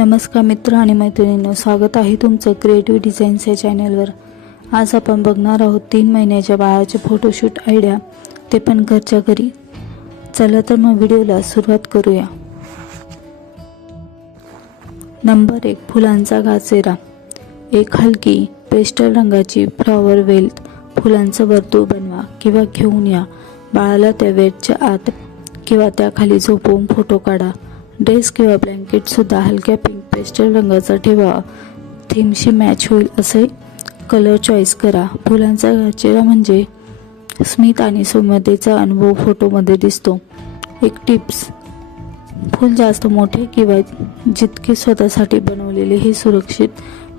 नमस्कार मित्र आणि मैत्रिणींनो स्वागत आहे तुमचं क्रिएटिव्ह डिझाईन्स या चॅनलवर आज आपण बघणार आहोत तीन महिन्याच्या बाळाचे फोटोशूट आयडिया ते पण घरच्या घरी. चला तर मग व्हिडिओला सुरुवात करूया. नंबर एक फुलांचा गाचेरा एक हलकी पेस्टल रंगाची फ्लॉवर वेल्थ फुलांचं वर्तुळ बनवा किंवा घेऊन या. बाळाला त्या वेटच्या आत किंवा त्याखाली झोपवून फोटो काढा. ड्रेस किंवा ब्लँकेटसुद्धा हलक्या पिंक पेस्टल रंगाचा ठेवा. थीमशी मॅच होईल असे कलर चॉईस करा. फुलांचा चेहरा म्हणजे स्मित आणि सुमतेचा अनुभव फोटोमध्ये दिसतो. एक टिप्स फूल जास्त मोठे किंवा जितके स्वतःसाठी बनवलेले हे सुरक्षित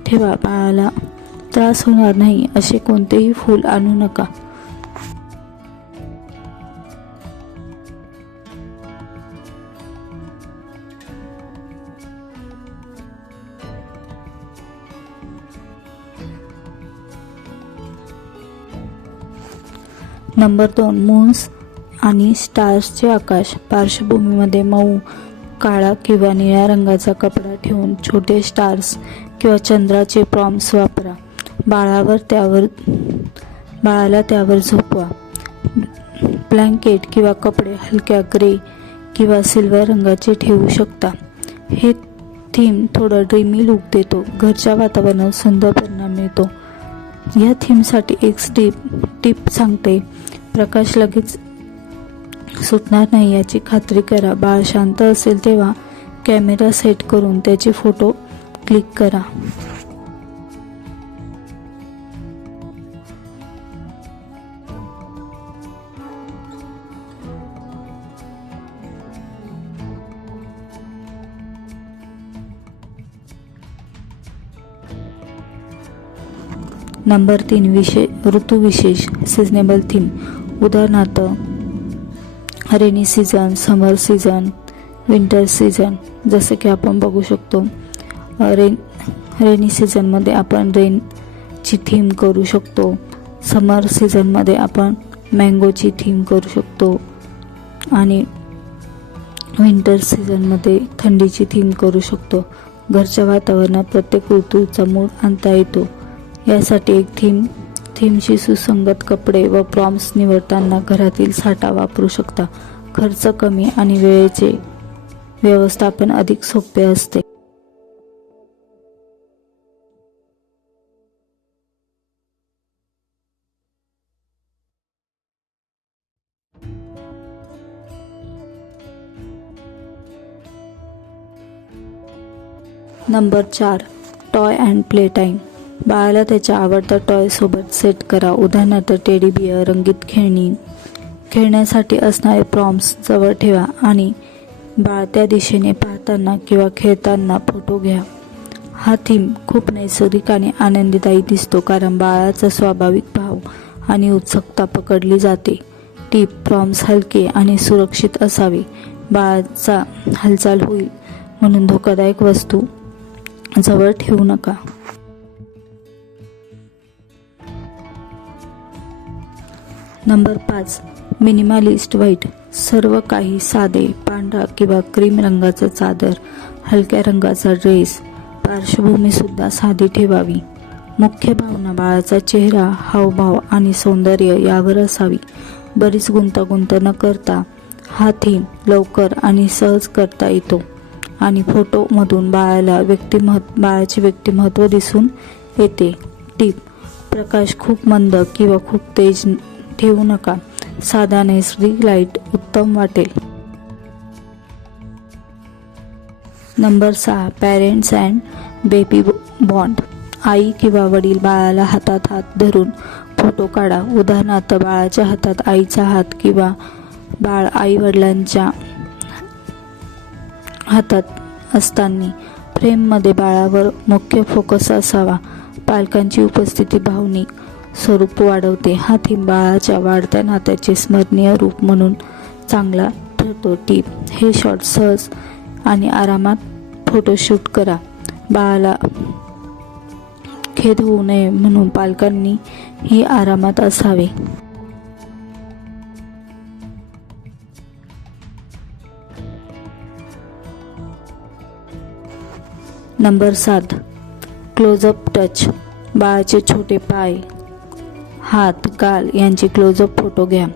ठेवा. बाळाला त्रास होणार नाही असे कोणतेही फूल आणू नका. नंबर दोन मून्स आणि स्टार्सचे आकाश. पार्श्वभूमीमध्ये मऊ काळा किंवा निळ्या रंगाचा कपडा ठेवून छोटे स्टार्स किंवा चंद्राचे प्रॉम्स वापरा. बाळावर त्यावर बाळाला त्यावर झोपवा. ब्लँकेट किंवा कपडे हलक्या ग्रे किंवा सिल्वर रंगाचे ठेवू शकता. हे थीम थोडं ड्रीमी लुक देतो. घरच्या वातावरणात सुंदर परिणाम मिळतो. या थीमसाठी एक स्टीप टिप सांगते. प्रकाश लगेच सुटणार नाही याची खात्री करा. बाळ शांत असेल तेव्हा कॅमेरा सेट करून त्याचे फोटो क्लिक करा. नंबर तीन विशे ऋतुविशेष सिजनेबल थीम उदाहरणार्थ rainy season summer season winter season जसं की आपण बघू शकतो रेन रेनी सीझनमध्ये आपण रेनची थीम करू शकतो. समर सीझनमध्ये आपण मँगोची थीम करू शकतो. आणि विंटर सीझनमध्ये थंडीची थीम करू शकतो. घरच्या वातावरणात प्रत्येक ऋतूचा मूड आणता येतो. यासाठी एक थीम थीमशी सुसंगत कपडे व प्रॉम्स निवडताना घरातील साठा वापरू शकता. खर्च कमी आणि वेळेचे व्यवस्थापन अधिक सोपे असते. नंबर चार टॉय अँड प्ले टाईम बाळाला त्याच्या आवडत्या टॉयसोबत सेट करा. उदाहरणार्थ टेडी बियर रंगीत खेळणी. खेळण्यासाठी असणारे प्रॉम्स जवळ ठेवा आणि बाळ त्या दिशेने पाहताना किंवा खेळताना फोटो घ्या. हा थीम खूप नैसर्गिक आणि आनंददायी दिसतो कारण बाळाचा स्वाभाविक भाव आणि उत्सुकता पकडली जाते. टीप प्रॉम्स हलके आणि सुरक्षित असावे. बाळाचा हालचाल होईल म्हणून धोकादायक वस्तू जवळ ठेवू नका. नंबर पाच. मिनिमालिस्ट व्हाईट सर्व काही साधे पांढरा किंवा क्रीम रंगाचा चादर हलक्या रंगाचा ड्रेस पार्श्वभूमीसुद्धा साधी ठेवावी. मुख्य भावना बाळाचा चेहरा हावभाव आणि सौंदर्य यावर असावी. बरीच गुंतागुंत न करता हा थीम लवकर आणि सहज करता येतो. आणि फोटोमधून बाळाला व्यक्तिमह बाळाचे व्यक्तिमत्व दिसून येते. टीप प्रकाश खूप मंद किंवा खूप तेज ठेवू नका. साधा नैसर्गिक लाइट उत्तम वाटेल. नंबर सहा पॅरेंट्स अँड बेबी बॉन्ड आई किंवा वडील बाळाला हातात हात धरून फोटो काढा. उदाहरणार्थ बाळाच्या हातात आईचा हात किंवा बाळ आई वडिलांच्या हातात असताना फ्रेममध्ये बाळावर मुख्य फोकस असावा. पालकांची उपस्थिती भावनिक स्वरूप वाढवते. हा थीम बाळाच्या वाढत्या नात्याचे स्मरणीय रूप म्हणून चांगला ठरतो. टीप हे शॉट सहज आणि आरामात फोटोशूट करा. बाळाला खेद होऊ नये म्हणून पालकांनी ही आरामात असावे. नंबर सात क्लोजअप टच बाळाचे छोटे पाय. हात गाल यांचे क्लोजअप फोटो घ्या.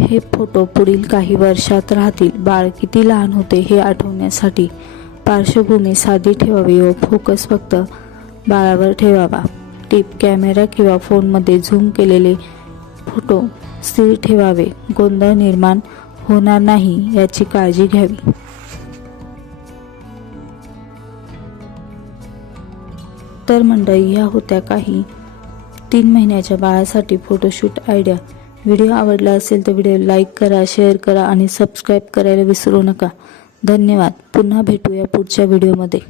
हे फोटो पुढील काही वर्षात राहतील. बाळ किती लहान होते हे आठवण्यासाठी पार्श्वभूमी साधी ठेवावी व फोकस फक्त बाळावर ठेवावा. टिप कॅमेरा किंवा फोनमध्ये झूम केलेले फोटो स्थिर ठेवावे. गोंधळ निर्माण होणार नाही याची काळजी घ्यावी. तर मंडळी ह्या होत्या काही तीन महिन्याच्या बाळासाठी फोटोशूट आयडिया व्हिडिओ आवडला असेल तर व्हिडिओ लाईक करा शेअर करा आणि सबस्क्राईब करायला विसरू नका. धन्यवाद. पुन्हा भेटूया पुढच्या व्हिडिओमध्ये